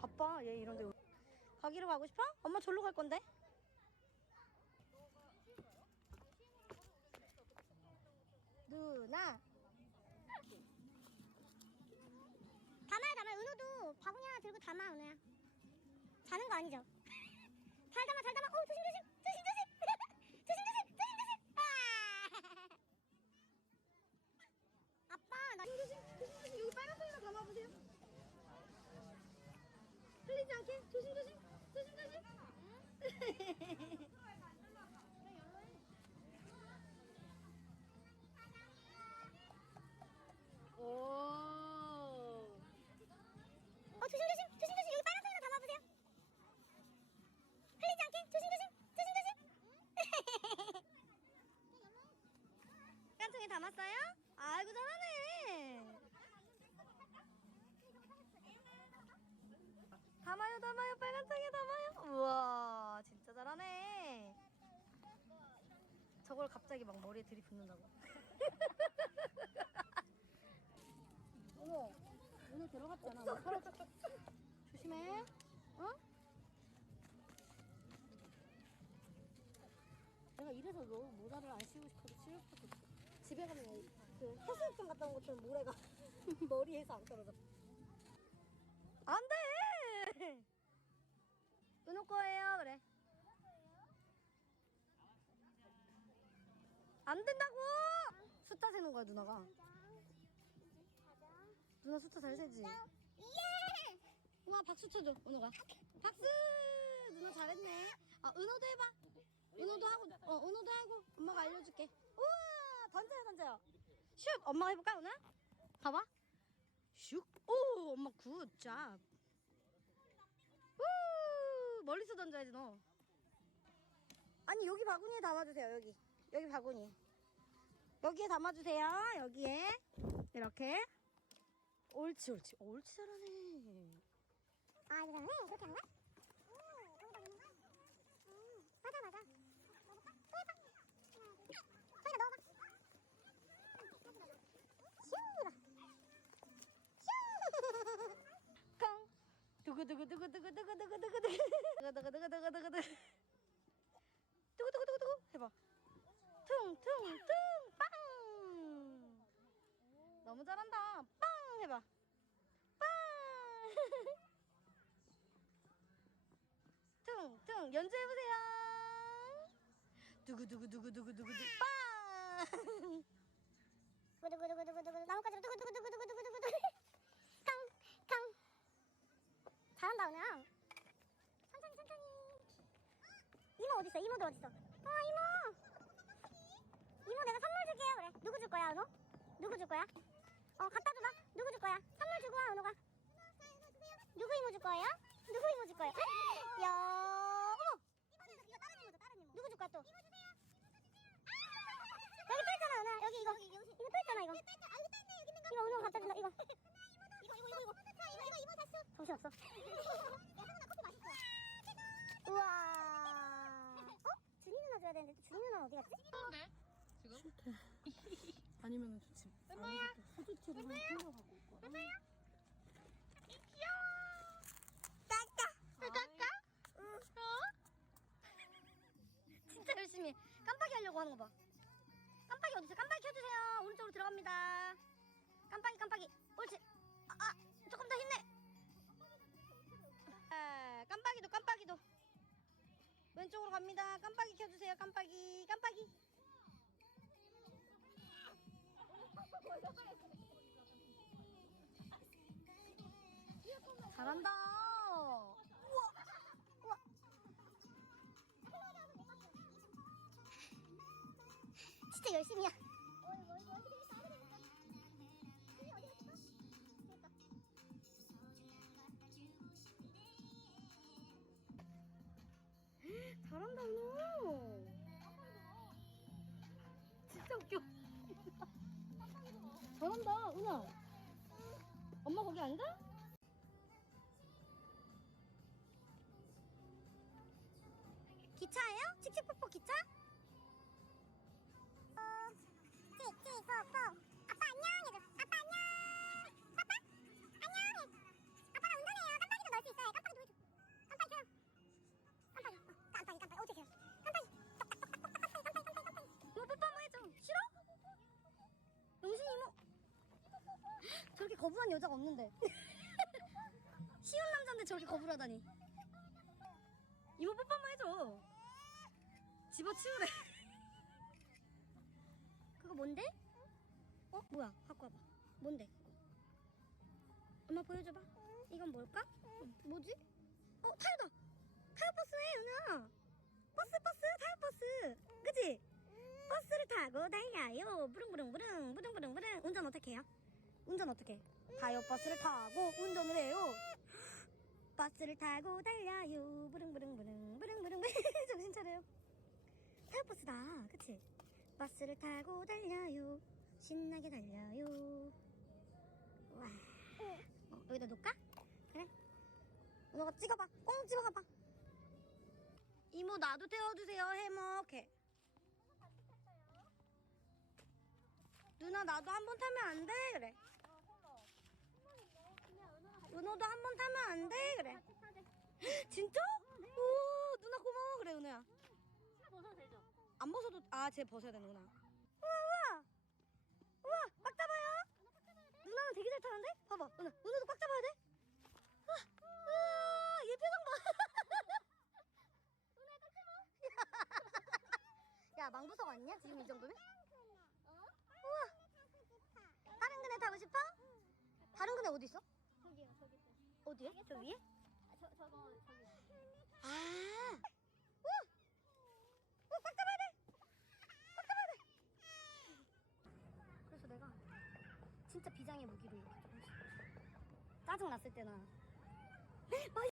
바빠 얘 이런데. 가기로 가고 싶어? 엄마 절로 갈 건데. 누나. 담아요. 은호도 바구니 하나 들고 담아, 은호야. 자는 거 아니죠? 잘 담아. 조심. 조심. 아빠, 나 조심. 여기 빨간색이나 담아보세요. 흘리지 않게. 조심. 오. 조심. 여기 빨간색이나 담아보세요. 흘리지 않게. 조심. 깐통에 담았어요? 아이고 잘하네. 담아요. 빨간색에 담아요. 우와 진짜 잘하네. 저걸 갑자기 막 머리에 들이붓는다고. 어머, 오늘 들어갔잖아. 조심해. 어? 내가 이래서 너 모자를 안 씌우고 싶어도 씌울 수도 없어. 집에 가면 그 해수욕장 갔다 온 것처럼 모래가 머리에서 안 떨어져. 안 돼! 은호 거예요, 그래. 안 된다고! 숫자 세는 거야, 누나가. 누나 숫자 잘 세지? 예! 누나 박수 쳐줘, 은호가. 박수! 누나 잘했네. 아, 은호도 해봐. 은호도 하고. 엄마가 알려줄게. 우와! 던져요. 슉! 엄마가 해볼까, 은호야? 봐봐. 슉! 오! 엄마 굿 잡. 우! 멀리서 던져야지, 너. 아니, 여기 바구니에 담아주세요, 여기 바구니. 여기에 담아주세요, 여기에. 이렇게. 옳지. 옳지, 잘하네. 아, 이거는 이렇게 하는 거야? 맞아. 넣어볼까? 또 해봐. 저기다 넣어봐. 콩. 두구두구두구두구두구두구두구. 두구두구두구. 해봐. 퉁퉁퉁 빵. 너무 잘한다. 빵 해봐. 빵. 퉁퉁 연주해보세요. 두구두구두구두구두구 빵. 두구두구두구두구 나뭇가지로 두구두구두구두구두구두구. 캉. 잘한다 은혜야. 천천히. 이모 어딨어? 이모들 어딨어? 이모 내가 선물 줄게요. 그래. 누구 줄 거야 은호? 누구 줄 거야? 갖다 줘봐. 누구 줄 거야? 선물 주고 와 은호가. 누구 이모 줄 거예요? 야, 어머! 이거 다른 이모죠. 누구 줄 거야 또? 이모 주세요. 여기 또 있잖아, 은하. 여기 이거 또 있잖아, 이거. 이거 은호가 갖다 준다, 이거. 이거 이모 샀어. 정신없어. 야, 하나 커피 맛있어. 우와. 준이 누나 줘야 되는데, 또 준이 누나 어디 갔지? 근데 지금? 아니면 좋지. 은호야. 후드티를 챙겨가고 있고. 은호야. 귀여워. 까까? 응. 진짜 열심히 깜빡이 하려고 하는 거 봐. 깜빡이 어디 있어? 깜빡이 켜주세요. 오른쪽으로 들어갑니다. 깜빡이. 옳지. 조금 더 힘내. 깜빡이도. 왼쪽으로 갑니다. 깜빡이 켜주세요. 깜빡이. 잘한다. 우와. 진짜 열심히야. 잘한다 너. 진짜 웃겨. 잘한다 은하. 엄마 거기 앉아? 기차예요? 칙칙폭폭 기차? 칙칙폭폭. 아빠 안녕 해줘. 아빠 안녕. 아빠 안녕 해. 아빠가 운전해요. 깜빡이도 넣을 수 있어요. 거부한 여자가 없는데. 쉬운 남자인데 저렇게 거부를 하다니. 이모 뽀뽀 한번 해줘. 집어치우래. 그거 뭔데? 어? 뭐야? 갖고 와봐. 뭔데? 엄마 보여줘봐. 이건 뭘까? 뭐지? 타요다! 타요 버스네, 은아. 버스, 타요 버스. 그치? 버스를 타고 달려요. 부릉부릉부릉, 부릉부릉부릉. 운전 어떻게 해요? 운전 어떻게 해? 타요 버스를 타고 운전을 해요. 버스를 타고 달려요. 부릉부릉부릉, 부릉부릉부릉. 정신 차려요. 타요 버스다. 그치? 버스를 타고 달려요. 신나게 달려요. 와. 여기다 놓을까? 그래. 너가 찍어봐. 꽁 찍어가봐. 이모 나도 태워주세요. 해먹해. 누나 나도 한 번 타면 안 돼? 그래. 은호도 한 번 타면 안 돼? 그래. 진짜? 오 누나 고마워. 그래 은호야. 벗어도 되죠? 안 벗어도 쟤 벗어야 되는구나. 우와 꽉 잡아요. 누나는 되게 잘 타는데? 봐봐 은호도 꽉 잡아야 돼. 얘 표정 봐. 은호야 꽉 잡아. 야 망부석 아니냐 지금 이 정도면? 우와 다른 그네 타고 싶어? 다른 그네 어디 있어? 저기요, 저기. 어디에? 저 위에? 저거, 저기. 꽉 잡아야 돼. 꽉 잡아야 돼. 그래서 내가 진짜 비장의 무기로 이렇게 조금씩 짜증 났을 때나 많이